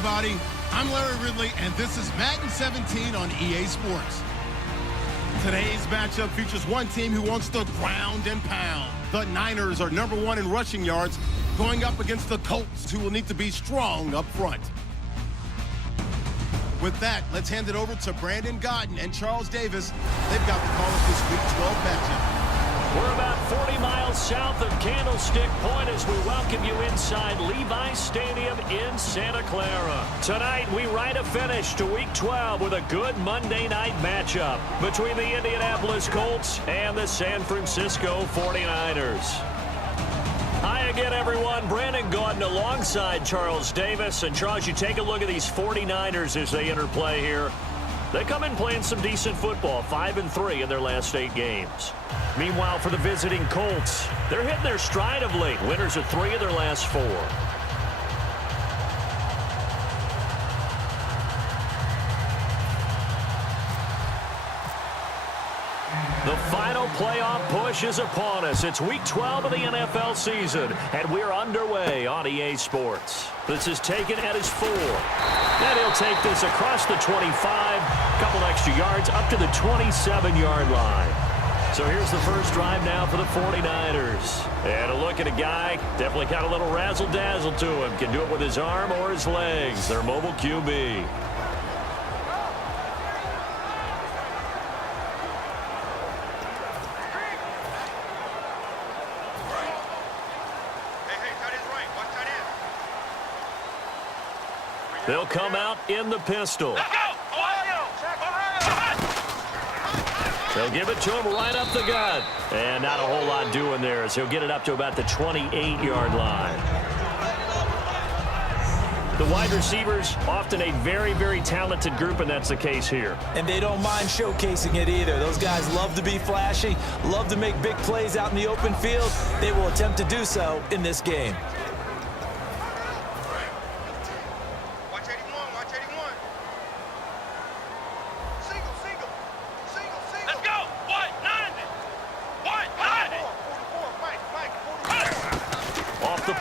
everybody. I'm Larry Ridley, and this is Madden 17 on EA Sports. Today's matchup features one team who wants to ground and pound. The Niners are #1 in rushing yards, going up against the Colts, who will need to be strong up front. With that, let's hand it over to Brandon Godden and Charles Davis. They've got the call of this Week 12 matchup. We're about 40 miles south of Candlestick Point as we welcome you inside Levi's Stadium in Santa Clara. Tonight, we write a finish to Week 12 with a good Monday night matchup between the Indianapolis Colts and the San Francisco 49ers. Hi again, everyone. Brandon Gaudin alongside Charles Davis. And, Charles, you take a look at these 49ers as they interplay here. They come in playing some decent football, 5-3 in their last 8 games. Meanwhile, for the visiting Colts, they're hitting their stride of late. Winners of 3 of their last 4. The final playoff push is upon us. It's Week 12 of the NFL season, and we're underway on EA Sports. This is taken at his 4. And he'll take this across the 25, couple extra yards up to the 27-yard line. So here's the first drive now for the 49ers. And a look at a guy, definitely got a little razzle-dazzle to him. Can do it with his arm or his legs. Their mobile QB. They'll come out in the pistol. They'll give it to him right up the gut. And not a whole lot doing there as he'll get it up to about the 28-yard line. The wide receivers, often a very, very talented group, and that's the case here. And they don't mind showcasing it either. Those guys love to be flashy, love to make big plays out in the open field. They will attempt to do so in this game.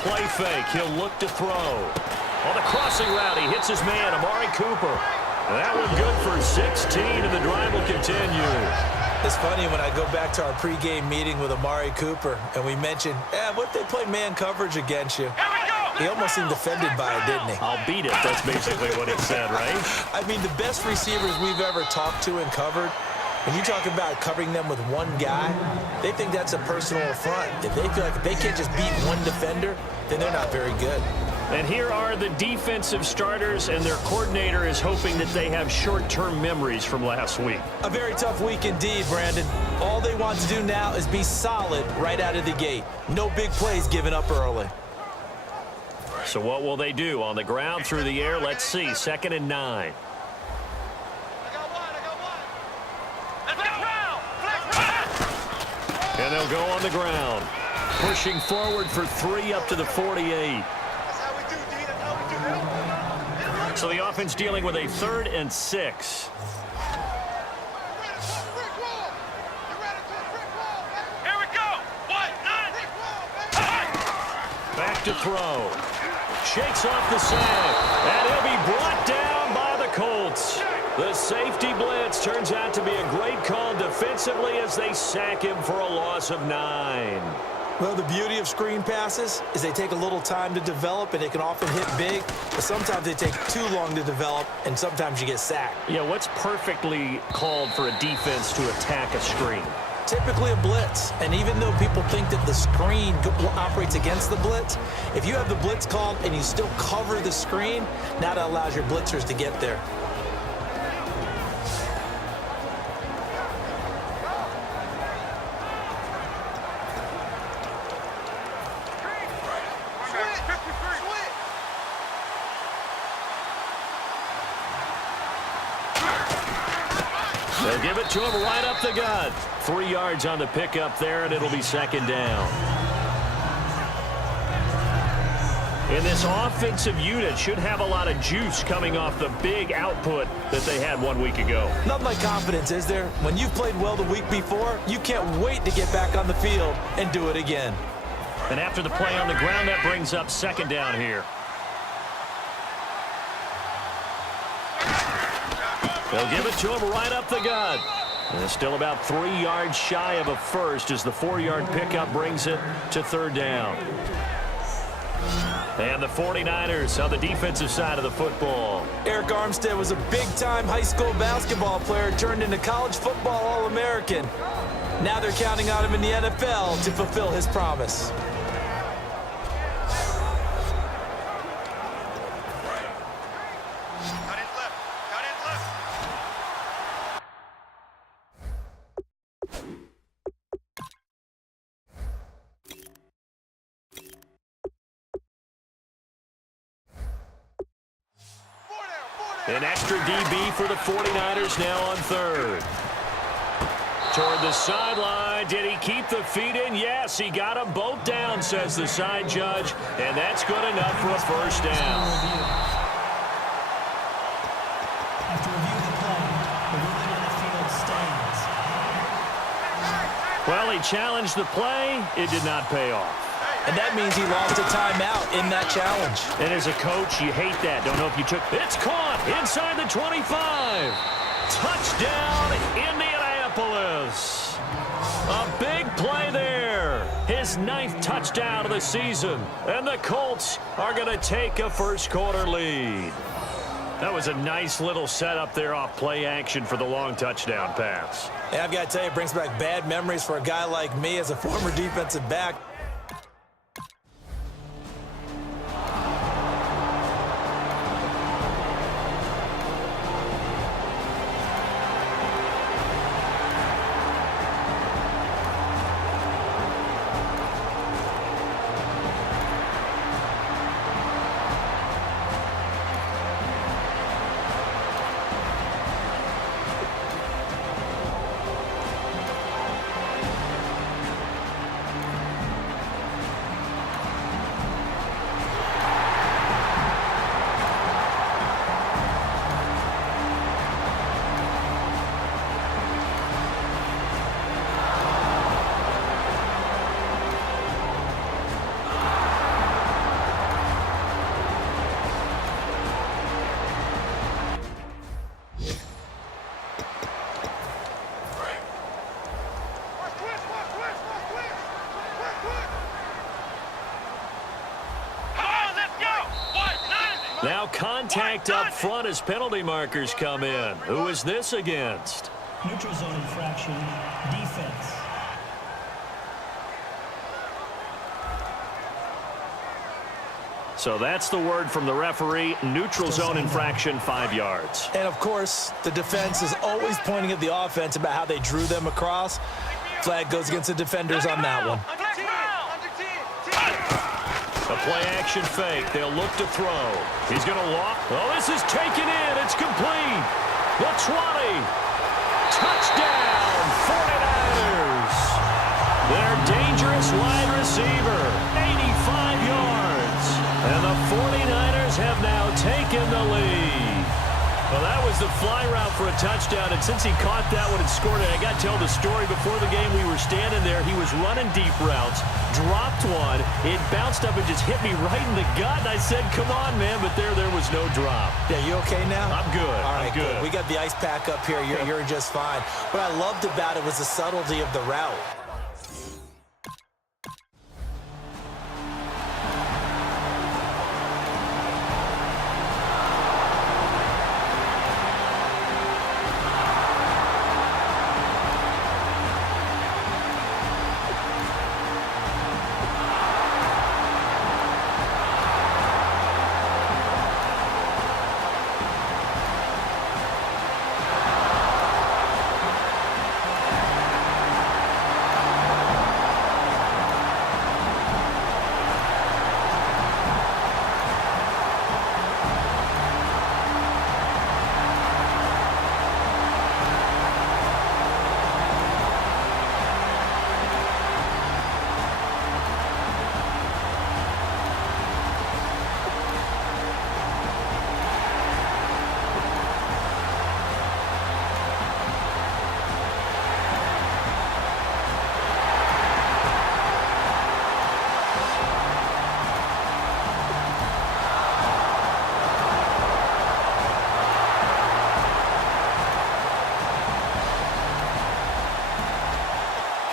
Play fake. He'll look to throw. On the crossing route, he hits his man, Amari Cooper. That one good for 16, and the drive will continue. It's funny when I go back to our pregame meeting with Amari Cooper, and we mentioned, what if they play man coverage against you? He almost seemed offended by it, didn't he? I'll beat it. That's basically what he said, right? I mean, the best receivers we've ever talked to and covered, when you talk about covering them with one guy, they think that's a personal affront. If they feel like if they can't just beat one defender, then they're not very good. And here are the defensive starters, and their coordinator is hoping that they have short-term memories from last week. A very tough week indeed, Brandon. All they want to do now is be solid right out of the gate. No big plays given up early. So what will they do? On the ground, through the air, let's see. 2nd and 9. And they'll go on the ground. Pushing forward for 3 up to the 48. So the offense dealing with a 3rd and 6. Here we go. 1, 9. Back to throw. Shakes off the sack. And he'll be brought down by the Colts. The safety blitz turns out to be a great call defensively as they sack him for a loss of 9. Well, the beauty of screen passes is they take a little time to develop, and they can often hit big, but sometimes they take too long to develop, and sometimes you get sacked. Yeah, what's perfectly called for a defense to attack a screen? Typically a blitz, and even though people think that the screen operates against the blitz, if you have the blitz called and you still cover the screen, now that allows your blitzers to get there. They'll give it to him right up the gut. 3 yards on the pickup there, and it'll be 2nd down. And this offensive unit should have a lot of juice coming off the big output that they had 1 week ago. Nothing like confidence, is there? When you've played well the week before, you can't wait to get back on the field and do it again. And after the play on the ground, that brings up 2nd down here. They'll give it to him right up the gut. And it's still about 3 yards shy of a first as the 4-yard pickup brings it to third down. And the 49ers on the defensive side of the football. Eric Armstead was a big-time high school basketball player turned into college football All-American. Now they're counting on him in the NFL to fulfill his promise. An extra DB for the 49ers now on third. Toward the sideline. Did he keep the feet in? Yes, he got them both down, says the side judge. And that's good enough for a first down. After review the play, the ruling on the field stands. Well, he challenged the play. It did not pay off. And that means he lost a timeout in that challenge. And as a coach, you hate that. Don't know if you took... It's caught inside the 25. Touchdown, Indianapolis. A big play there. His 9th touchdown of the season. And the Colts are going to take a first-quarter lead. That was a nice little setup there off play action for the long touchdown pass. And I've got to tell you, it brings back bad memories for a guy like me as a former defensive back. Now contact up front as penalty markers come in. Who is this against? Neutral zone infraction, defense. So that's the word from the referee. Neutral zone infraction, 5 yards. And, of course, the defense is always pointing at the offense about how they drew them across. Flag goes against the defenders on that one. A play-action fake. They'll look to throw. He's going to walk. Oh, this is taken in. It's complete. The 20. Touchdown, 49ers. Their dangerous wide receiver, 85 yards. And the 49ers have now taken the lead. Well, that was the fly route for a touchdown, and since he caught that one and scored it, I got to tell the story. Before the game, we were standing there. He was running deep routes, dropped one. It bounced up and just hit me right in the gut, and I said, come on, man, but there was no drop. Yeah, you okay now? I'm good. All right, I'm good. We got the ice pack up here. You're just fine. What I loved about it was the subtlety of the route.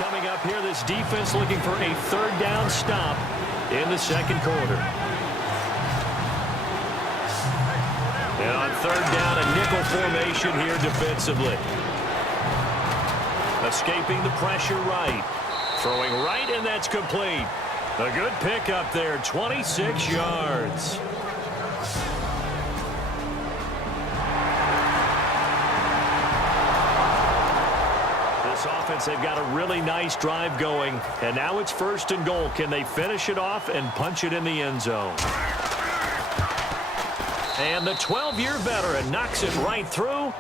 coming up here. This defense looking for a third down stop in the second quarter. And on third down, a nickel formation here defensively. Escaping the pressure right. Throwing right, and that's complete. A good pickup there, 26 yards. This offense, they've got a really nice drive going, and now it's first and goal. Can they finish it off and punch it in the end zone? And the 12-year veteran knocks it right through,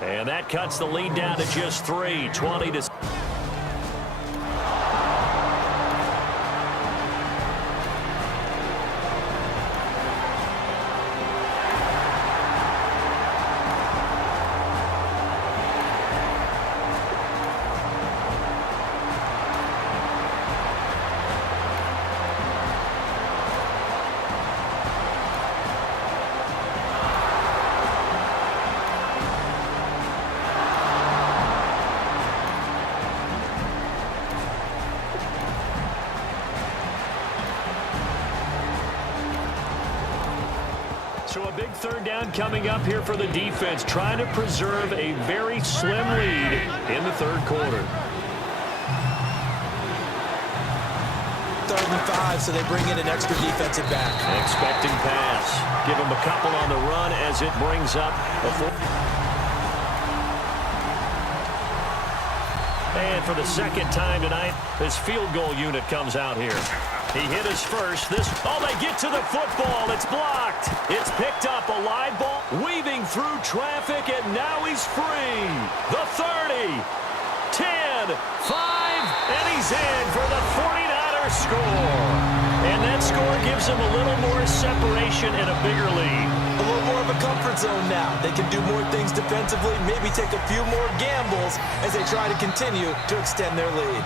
and that cuts the lead down to just 3, 20-6. So a big third down coming up here for the defense, trying to preserve a very slim lead in the third quarter. 3rd and 5, so they bring in an extra defensive back. Expecting pass. Give him a couple on the run as it brings up a fourth. And for the second time tonight, this field goal unit comes out here. He hit his first. They get to the football. It's blocked. It's picked up, a live ball, weaving through traffic, and now he's free. The 30, 10, 5, and he's in for the 49ers score. And that score gives him a little more separation and a bigger lead. A little more of a comfort zone now. They can do more things defensively, maybe take a few more gambles as they try to continue to extend their lead.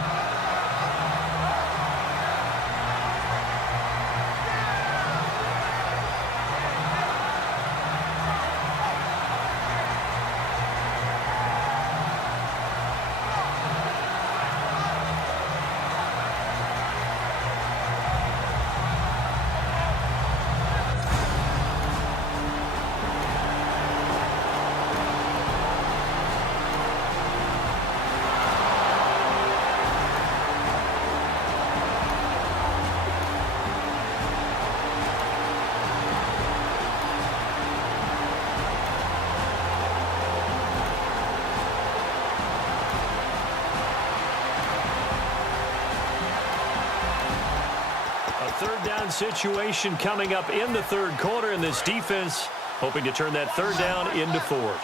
Third down situation coming up in the third quarter, and this defense hoping to turn that third down into fourth.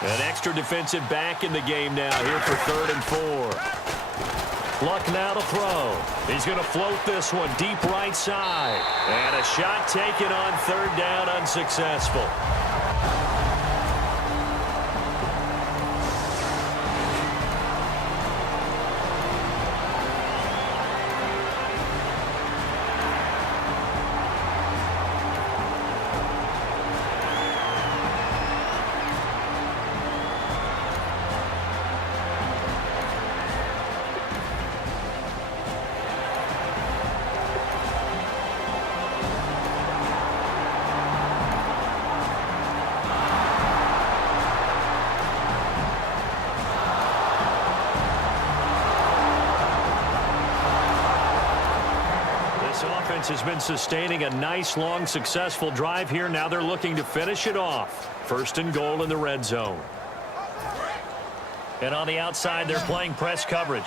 An extra defensive back in the game now here for 3rd and 4. Luck now to throw. He's going to float this one deep right side. And a shot taken on third down, unsuccessful. Has been sustaining a nice, long, successful drive here. Now they're looking to finish it off. 1st and goal in the red zone. And on the outside, they're playing press coverage.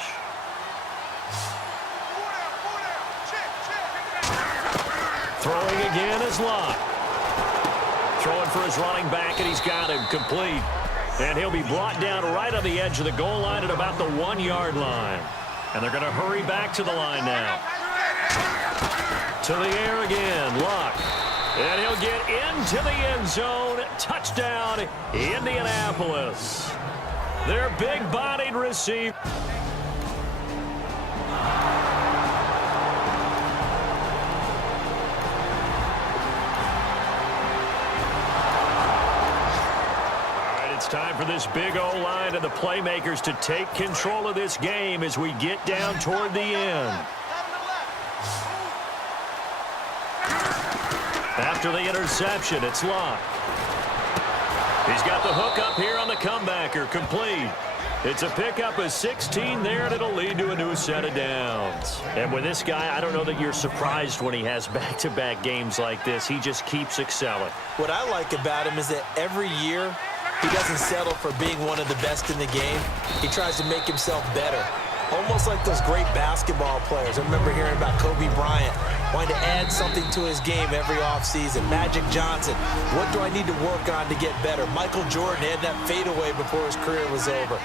Throwing again is Luck. Throwing for his running back, and he's got him complete. And he'll be brought down right on the edge of the goal line at about the 1-yard line. And they're going to hurry back to the line now. To the air again, Luck. And he'll get into the end zone. Touchdown, Indianapolis. Their big-bodied receiver. time for this big O-line and the playmakers to take control of this game as we get down toward the end. After the interception, it's Locke. He's got the hook up here on the comebacker, complete. It's a pickup of 16 there, and it'll lead to a new set of downs. And with this guy, I don't know that you're surprised when he has back-to-back games like this. He just keeps excelling. What I like about him is that every year he doesn't settle for being one of the best in the game. He tries to make himself better. Almost like those great basketball players. I remember hearing about Kobe Bryant wanting to add something to his game every offseason. Magic Johnson, what do I need to work on to get better? Michael Jordan had that fadeaway before his career was over.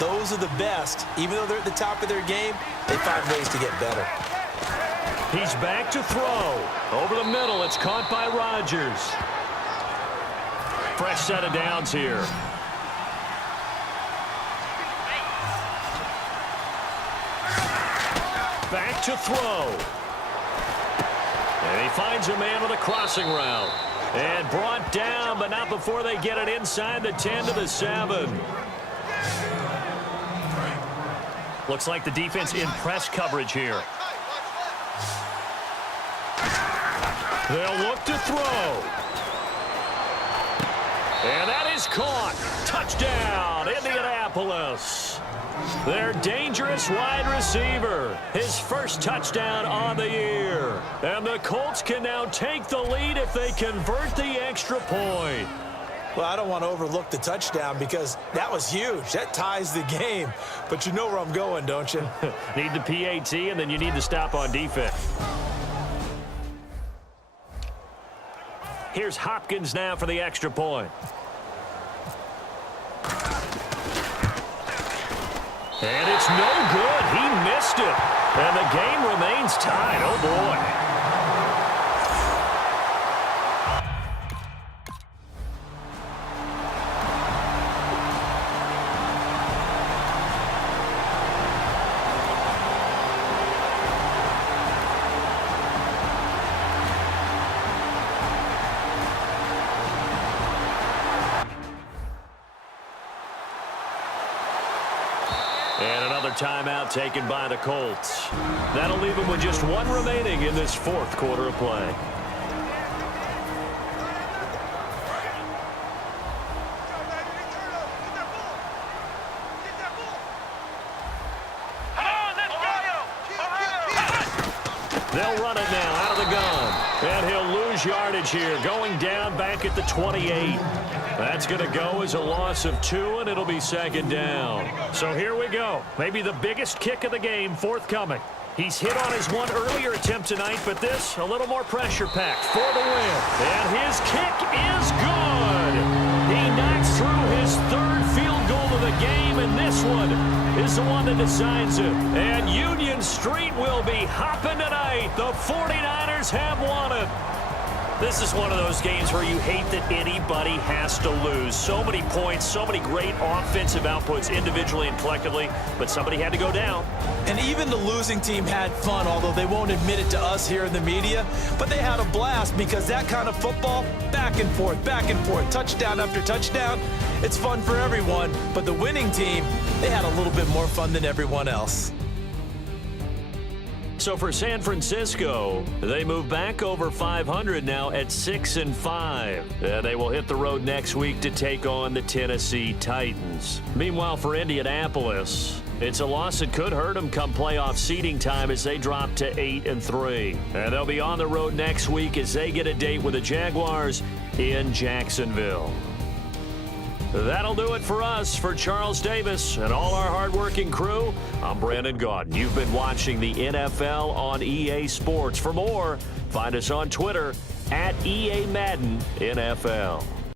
Those are the best. Even though they're at the top of their game, they find ways to get better. He's back to throw. Over the middle, it's caught by Rodgers. Fresh set of downs here. Back to throw. And he finds a man with a crossing route. And brought down, but not before they get it inside the 10 to the 7. Looks like the defense in press coverage here. They'll look to throw. And that is caught. Touchdown, Indianapolis. Their dangerous wide receiver. His first touchdown on the year. And the Colts can now take the lead if they convert the extra point. Well, I don't want to overlook the touchdown because that was huge. That ties the game. But you know where I'm going, don't you? Need the PAT, and then you need the stop on defense. Here's Hopkins now for the extra point. And it's no good. He missed it. And the game remains tied. Oh, boy. And another timeout taken by the Colts. That'll leave them with just one remaining in this fourth quarter of play. They'll run it now out of the gun. And he'll lose yardage here, going down back at the 28. That's going to go as a loss of 2, and it'll be second down. So here we go. Maybe the biggest kick of the game forthcoming. He's hit on his one earlier attempt tonight, but this a little more pressure-packed for the win. And his kick is good. He knocks through his third field goal of the game, and this one is the one that decides it. And Union Street will be hopping tonight. The 49ers have won it. This is one of those games where you hate that anybody has to lose. So many points, so many great offensive outputs individually and collectively, but somebody had to go down. And even the losing team had fun, although they won't admit it to us here in the media. But they had a blast because that kind of football, back and forth, touchdown after touchdown, it's fun for everyone. But the winning team, they had a little bit more fun than everyone else. So for San Francisco, they move back over 500 now at 6-5. They will hit the road next week to take on the Tennessee Titans. Meanwhile, for Indianapolis, it's a loss that could hurt them come playoff seeding time as they drop to 8-3. And they'll be on the road next week as they get a date with the Jaguars in Jacksonville. That'll do it for us. For Charles Davis and all our hardworking crew, I'm Brandon Gaudin. You've been watching the NFL on EA Sports. For more, find us on Twitter @EA Madden NFL.